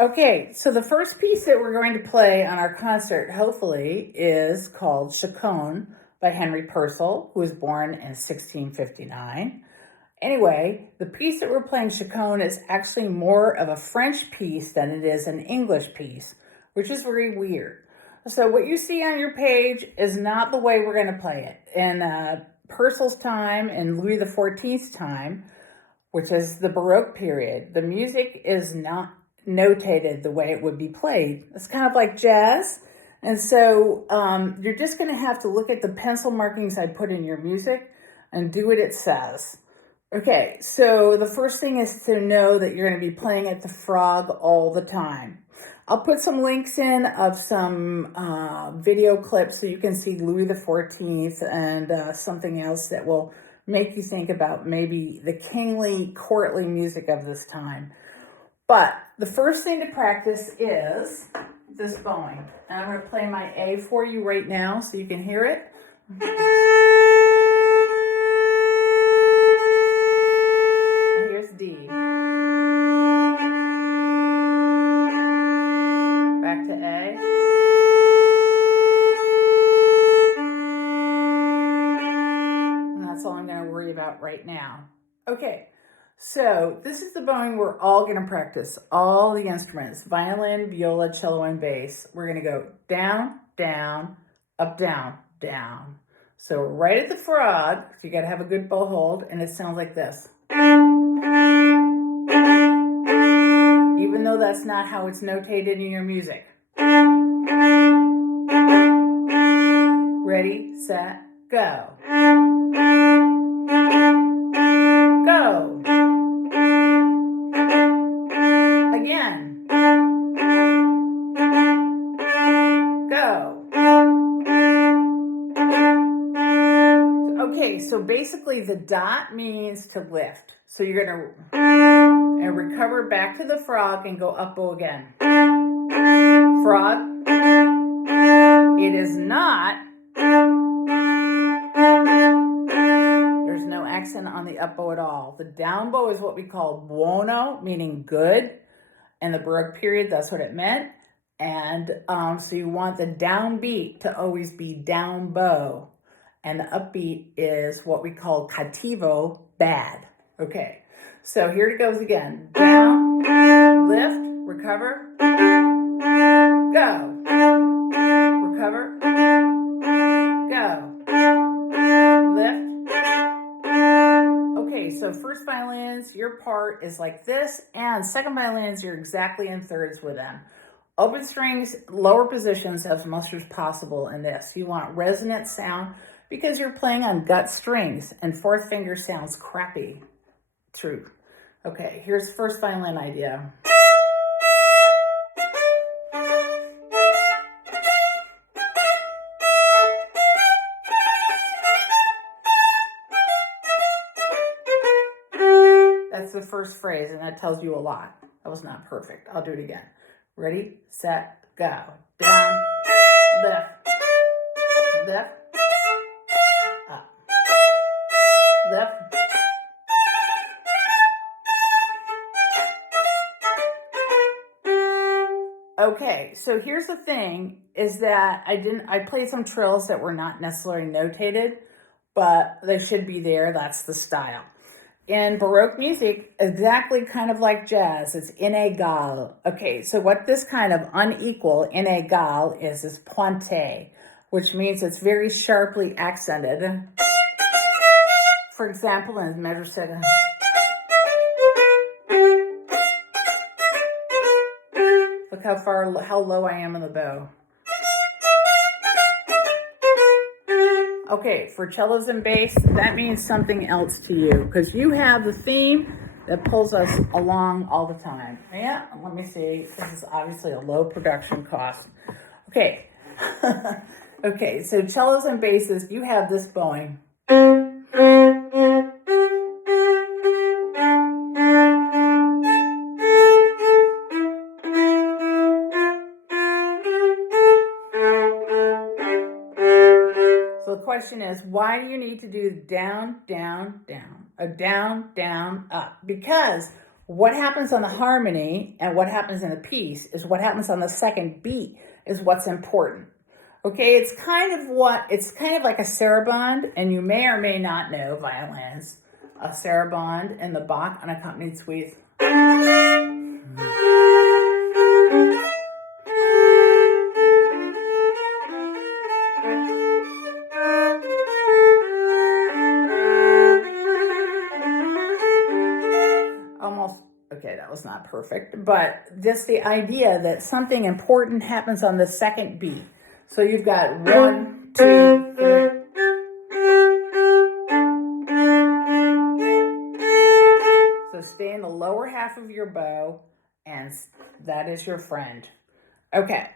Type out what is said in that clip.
Okay, so the first piece that we're going to play on our concert, hopefully, is called Chaconne by Henry Purcell, who was born in 1659. Anyway, the piece that we're playing, Chaconne, is actually more of a French piece than it is an English piece, which is very weird. So what you see on your page is not the way we're going to play it. In Purcell's time and Louis XIV's time, which is the Baroque period, the music is not notated the way it would be played. It's kind of like jazz. And so you're just going to have to look at the pencil markings I put in your music and do what it says. Okay, so the first thing is to know that you're going to be playing at the Frog all the time. I'll put some links in of some video clips so you can see Louis XIV and something else that will make you think about maybe the kingly, courtly music of this time. But the first thing to practice is this bowing. And I'm going to play my A for you right now so you can hear it. And here's D. Back to A. And that's all I'm going to worry about right now. Okay. So this is the bowing we're all going to practice, all the instruments, violin, viola, cello, and bass. We're going to go down, down, up, down, down. So right at the frog, so you got to have a good bow hold, and it sounds like this. Even though that's not how it's notated in your music. Ready, set, go. Go. Again. Go. Okay, so basically the dot means to lift. So you're going to recover back to the frog and go up bow again. Frog. It is not. There's no accent on the up bow at all. The down bow is what we call buono, meaning good. In the Baroque period, that's what it meant. And so you want the downbeat to always be down bow. And the upbeat is what we call cattivo, bad. Okay, so here it goes again. Down, lift, recover, go. Recover, go. Lift. Okay, so first violins, your part is like this, and second violins, you're exactly in thirds with them. Open strings, lower positions as much as possible in this. You want resonant sound because you're playing on gut strings, and fourth finger sounds crappy. True. Okay, here's first violin idea. That's the first phrase, and that tells you a lot. That was not perfect. I'll do it again. Ready, set, go. Down, lift, lift, up, lift. Okay, so here's the thing, is that I played some trills that were not necessarily notated, but they should be there. That's the style. In Baroque music, exactly kind of like jazz, it's inégal. Okay, so what this kind of unequal, inégal, is pointé, which means it's very sharply accented. For example, in measure 7. Look how low I am in the bow. Okay, for cellos and bass, that means something else to you because you have the theme that pulls us along all the time. Yeah, let me see. This is obviously a low production cost. Okay. Okay, so cellos and basses, you have this bowing. The question is, why do you need to do down, down, down, or down, down, up? Because What happens on the harmony and what happens in the piece is what happens on the second beat is what's important. Okay, it's kind of like a saraband, and you may or may not know violins. A saraband in the Bach unaccompanied suite. Almost, okay, that was not perfect, but just the idea that something important happens on the second beat. So you've got 1, 2, 3. So stay in the lower half of your bow, and that is your friend. Okay.